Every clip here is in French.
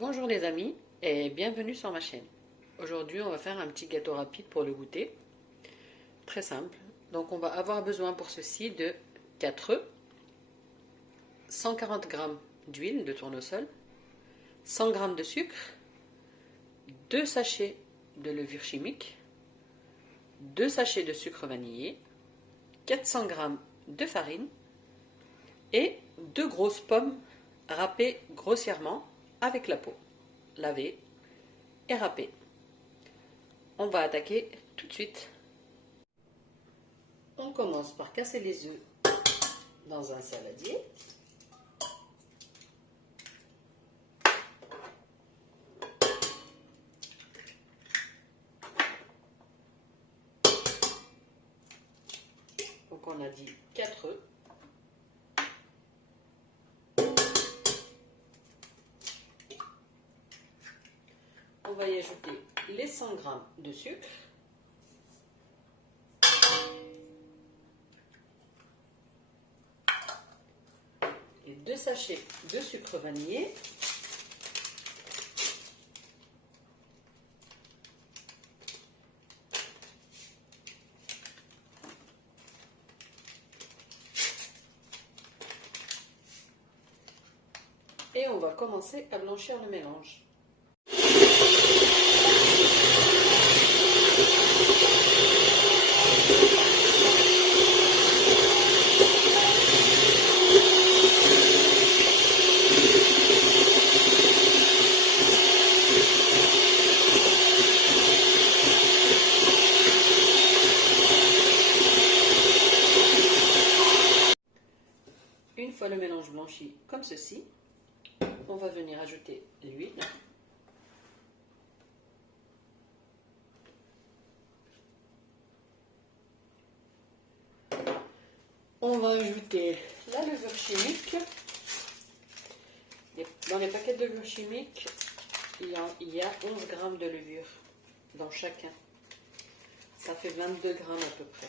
Bonjour les amis et bienvenue sur ma chaîne. Aujourd'hui on va faire un petit gâteau rapide pour le goûter. Très simple. Donc on va avoir besoin pour ceci de 4 œufs, 140 g d'huile de tournesol, 100 g de sucre, 2 sachets de levure chimique, 2 sachets de sucre vanillé, 400 g de farine et 2 grosses pommes râpées grossièrement avec la peau, lavée et râpée. On va attaquer tout de suite. On commence par casser les œufs dans un saladier. Donc on a dit 4 œufs. On va y ajouter les 100 g de sucre. Les 2 sachets de sucre vanillé. Et on va commencer à blanchir le mélange. Une fois le mélange blanchi comme ceci, on va venir ajouter l'huile. On va ajouter la levure chimique. Dans les paquets de levure chimique, il y a 11 g de levure dans chacun. Ça fait 22 g à peu près.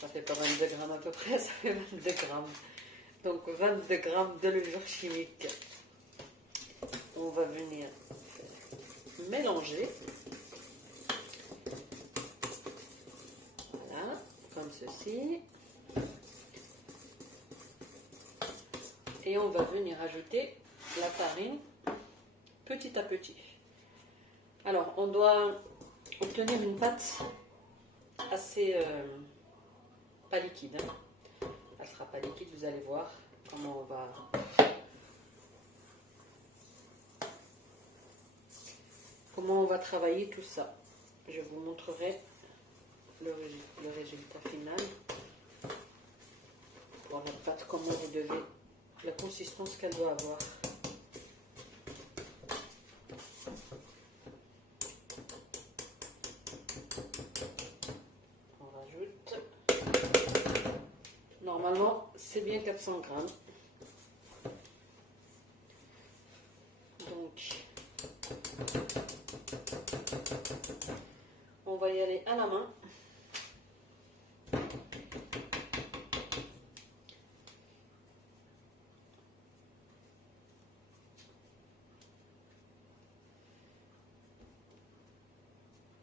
Ça fait pas 22 g à peu près, ça fait 22 g. Donc 22 g de levure chimique. On va venir mélanger. Voilà, comme ceci. Et on va venir ajouter la farine petit à petit. Alors, on doit obtenir une pâte assez pas liquide. Elle ne sera pas liquide, vous allez voir comment on va travailler tout ça. Je vous montrerai le résultat final. Pour la pâte, comment vous devez, la consistance qu'elle doit avoir. On rajoute. Normalement, c'est bien 400 g. Donc, on va y aller à la main.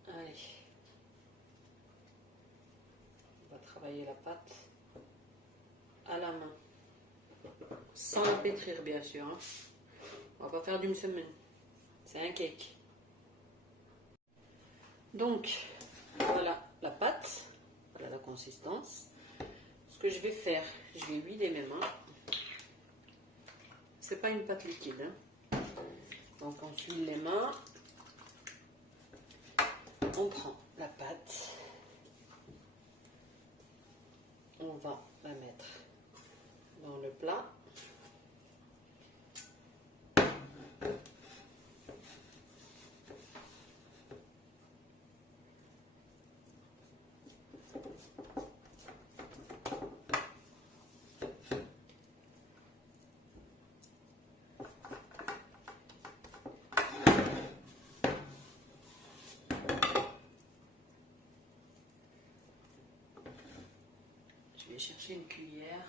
Allez. On va travailler la pâte à la main. Sans la pétrir, bien sûr. Hein. On va pas faire d'une semaine. C'est un cake. Donc, voilà la pâte. Voilà la consistance. Ce que je vais faire, je vais huiler mes mains. C'est pas une pâte liquide. Hein. Donc, on huile les mains. On prend la pâte. On va la mettre dans le plat. Je vais chercher une cuillère.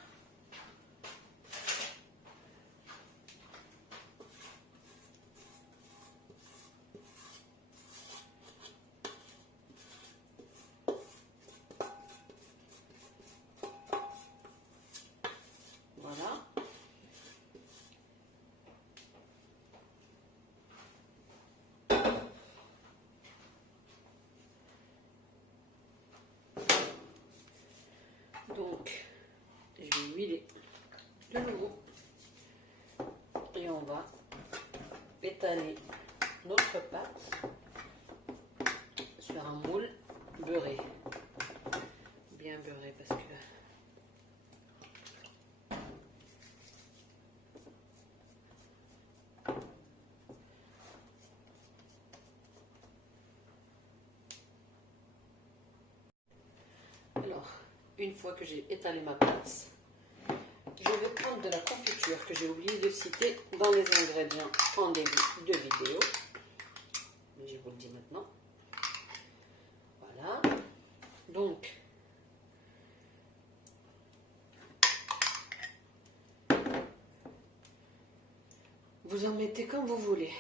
Donc, je vais huiler de nouveau et on va étaler notre pâte sur un moule beurré, bien beurré parce que alors, une fois que j'ai étalé ma pâte, je vais prendre de la confiture que j'ai oublié de citer dans les ingrédients en début de vidéo. Mais je vous le dis maintenant. Voilà. Donc, vous en mettez comme vous voulez.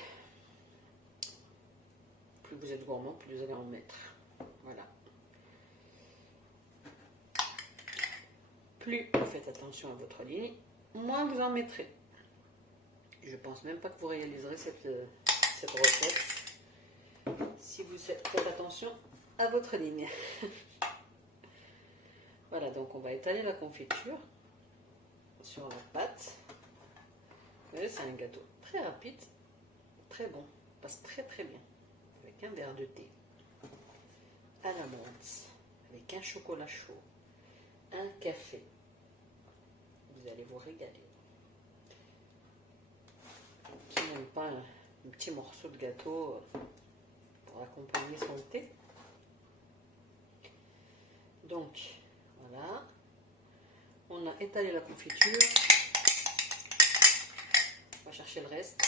Plus vous êtes gourmand, plus vous allez en mettre. Voilà. Plus vous faites attention à votre ligne, moins vous en mettrez. Je pense même pas que vous réaliserez cette recette si vous faites attention à votre ligne. Voilà, donc on va étaler la confiture sur la pâte. Vous voyez, c'est un gâteau très rapide, très bon, passe très très bien. Avec un verre de thé à la menthe, avec un chocolat chaud, un café. Vous allez vous régaler. Qui n'aime pas un petit morceau de gâteau pour accompagner son thé? Donc, voilà. On a étalé la confiture. On va chercher le reste.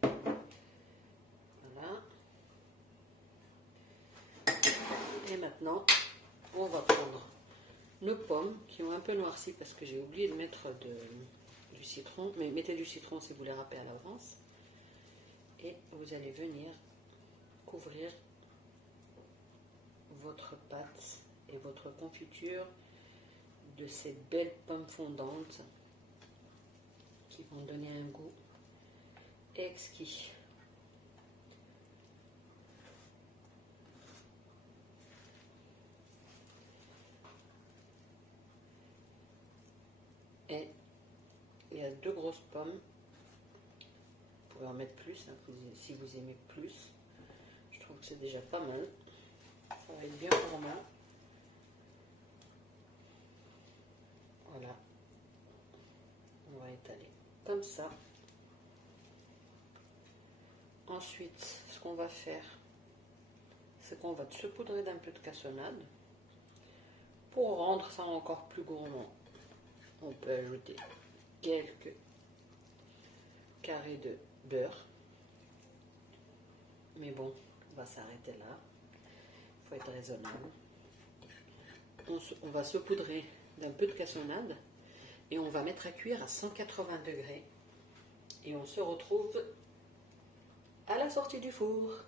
Voilà. Et maintenant, on va prendre nos pommes qui ont un peu noirci parce que j'ai oublié de mettre du citron. Mais mettez du citron si vous les râpez à l'avance. Et vous allez venir couvrir votre pâte et votre confiture de ces belles pommes fondantes qui vont donner un goût exquis. Et il y a 2 grosses pommes. Vous pouvez en mettre plus hein, si vous aimez plus. Je trouve que c'est déjà pas mal. Ça va être bien gourmand. Voilà. On va étaler comme ça. Ensuite, ce qu'on va faire, c'est qu'on va saupoudrer d'un peu de cassonade. Pour rendre ça encore plus gourmand, on peut ajouter quelques carrés de beurre. Mais bon, on va s'arrêter là. Il faut être raisonnable. On va saupoudrer d'un peu de cassonade et on va mettre à cuire à 180 degrés. Et on se retrouve à la sortie du four.